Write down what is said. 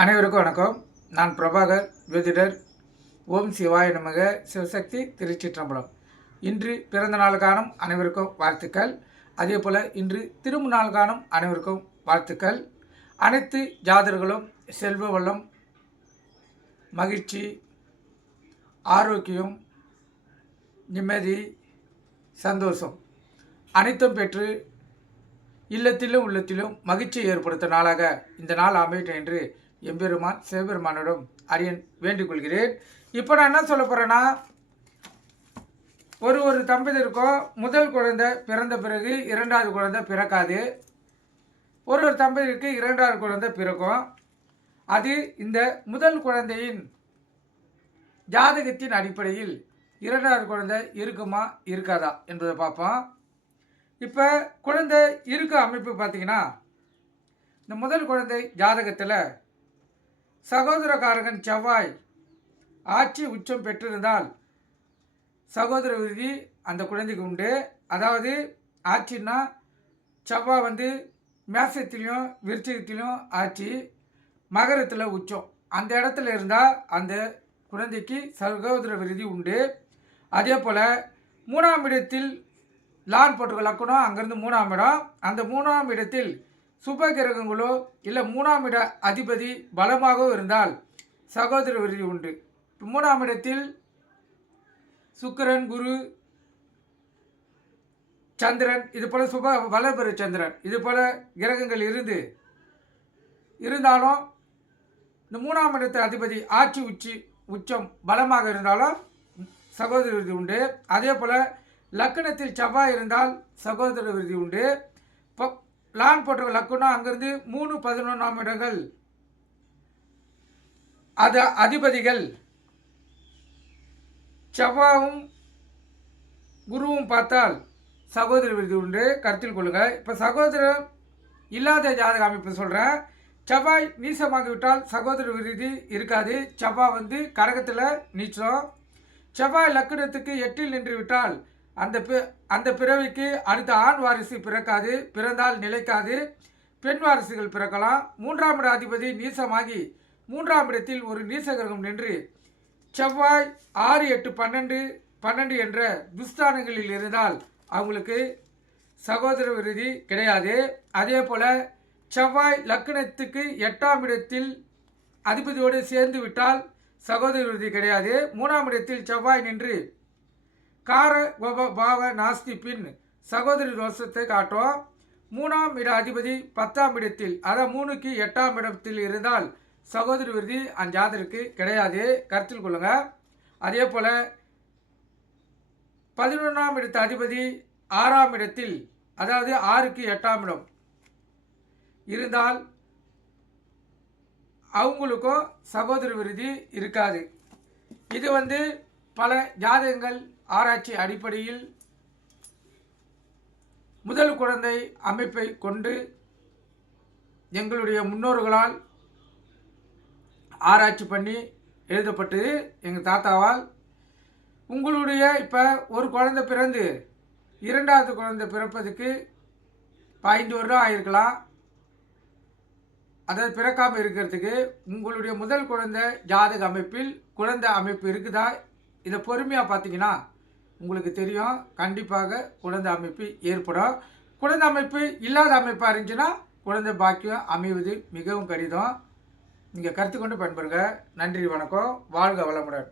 அனைவருக்கும் வணக்கம். நான் பிரபாகர் ஜோதிடர். ஓம் சிவாய நமக. சிவசக்தி திருச்சிற்றம்பலம். இன்று பிறந்த நாள் காணும் அனைவருக்கும் வாழ்த்துக்கள். அதே போல் இன்று திருமண நாள் காணும் அனைவருக்கும் வாழ்த்துக்கள். அனைத்து ஜாதகர்களும் செல்வ வளம், மகிழ்ச்சி, ஆரோக்கியம், நிம்மதி, சந்தோஷம் அனைத்தும் பெற்று இல்லத்திலும் உள்ளத்திலும் மகிழ்ச்சி ஏற்படுத்த நாளாக இந்த நாள் அமையட்டும் என்று எம்பெருமான் சிவபெருமானிடம் அரியன் வேண்டிக் கொள்கிறேன். இப்போ நான் என்ன சொல்ல போகிறேன்னா, ஒரு தம்பதியருக்கும் முதல் குழந்தை பிறந்த பிறகு இரண்டாவது குழந்தை பிறக்காது. ஒரு தம்பதியருக்கு இரண்டாவது குழந்தை பிறக்கும். அது இந்த முதல் குழந்தையின் ஜாதகத்தின் அடிப்படையில் இரண்டாவது குழந்தை இருக்குமா இருக்காதா என்பதை பார்ப்போம். இப்போ குழந்தை இருக்க அமைப்பு பார்த்திங்கன்னா, இந்த முதல் குழந்தை ஜாதகத்தில் சகோதரகாரகன் செவ்வாய் ஆட்சி உச்சம் பெற்றிருந்தால் சகோதர விருதி அந்த குழந்தைக்கு உண்டு. அதாவது ஆட்சின்னா செவ்வாய் மேசத்திலையும் விருச்சிகத்திலையும் ஆட்சி, மகரத்தில் உச்சம், அந்த இடத்துல இருந்தால் அந்த குழந்தைக்கு சகோதர விருதி உண்டு. அதே போல் 3ஆம் இடத்தில் லான் போட்டுக்க லக்கணம், அங்கேருந்து 3ஆம் இடம், அந்த 3ஆம் இடத்தில் சுப கிரகங்களோ இல்லை 3ஆம் இட அதிபதி பலமாகவோ இருந்தால் சகோதர விருதி உண்டு. 3ஆம் இடத்தில் சுக்கிரன், குரு, சந்திரன், இது போல் சுப வளபெரு சந்திரன், இது போல் கிரகங்கள் இருந்தாலும் இந்த 3ஆம் இடத்து அதிபதி ஆட்சி உச்சம் பலமாக இருந்தாலும் சகோதர விருதி உண்டு. அதே போல் லக்கணத்தில் செவ்வாய் இருந்தால் சகோதர விருதி உண்டு. இப்போ லான் போட்ட லக்கணம் அங்கேருந்து 3, 11ஆம் இடங்கள் அது அதிபதிகள் செவ்வாயும் குருவும் பார்த்தால் சகோதர விருதி உண்டு. கருத்தில் கொள்ளுங்கள். இப்போ சகோதரம் இல்லாத ஜாதக அமைப்பு சொல்கிறேன். செவ்வாய் நீசமாகிவிட்டால் சகோதர விருதி இருக்காது. செவ்வாய் கடகத்தில் நீச்சம். செவ்வாய் லக்கணத்துக்கு 8இல் நின்று விட்டால் அந்த பிறவிக்கு அடுத்த ஆண் வாரிசு பிறக்காது, பிறந்தால் நிலைக்காது, பெண் வாரிசுகள் பிறக்கலாம். 3ஆம் இட அதிபதி நீசமாகி 3ஆம் இடத்தில் ஒரு நீச கிரகம் நின்று செவ்வாய் 6, 8, 12 என்ற துஸ்தானங்களில் இருந்தால் அவங்களுக்கு சகோதர விருதி கிடையாது. அதே போல் செவ்வாய் லக்கணத்துக்கு 8ஆம் இடத்தில் அதிபதியோடு சேர்ந்து விட்டால் சகோதர விருதி கிடையாது. 3ஆம் இடத்தில் செவ்வாய் நின்று கார பாவ நாஸ்தி பின் சகோதரி தோஷத்தை காட்டும். 3ஆம் இட அதிபதி 10ஆம் இடத்தில், அதாவது 3க்கு 8ஆம் இடத்தில் இருந்தால் சகோதரி விருதி அந்த ஜாதகருக்கு கிடையாது. கருத்தில் கொள்ளுங்க. அதே போல் 11ஆம் இடத்து அதிபதி 6ஆம் இடத்தில், அதாவது 6க்கு 8ஆம் இடம் இருந்தால் அவங்களுக்கும் சகோதர விருதி இருக்காது. இது பல ஜாதகங்கள் ஆராய்ச்சி அடிப்படையில் முதல் குழந்தை அமைப்பை கொண்டு எங்களுடைய முன்னோர்களால் ஆராய்ச்சி பண்ணி எழுதப்பட்டது. எங்கள் தாத்தாவால். உங்களுடைய இப்போ ஒரு குழந்தை பிறந்து இரண்டாவது குழந்தை பிறப்பதுக்கு 5 வருடம் ஆகிருக்கலாம். அதாவது பிறக்காமல் இருக்கிறதுக்கு உங்களுடைய முதல் குழந்தை ஜாதக அமைப்பில் குழந்தை அமைப்பு இருக்குதா, இதை பொறுமையாக பார்த்தீங்கன்னா உங்களுக்கு தெரியும். கண்டிப்பாக குழந்தை அமைப்பு ஏற்படும். குழந்தை அமைப்பு இல்லாத அமைப்பாக இருந்துச்சுன்னா குழந்தை பாக்கியம் அமைவது மிகவும் கடினம். நீங்கள் கருத்து கொண்டு பயன்பெறுங்க. நன்றி, வணக்கம். வாழ்க வளமுடன்.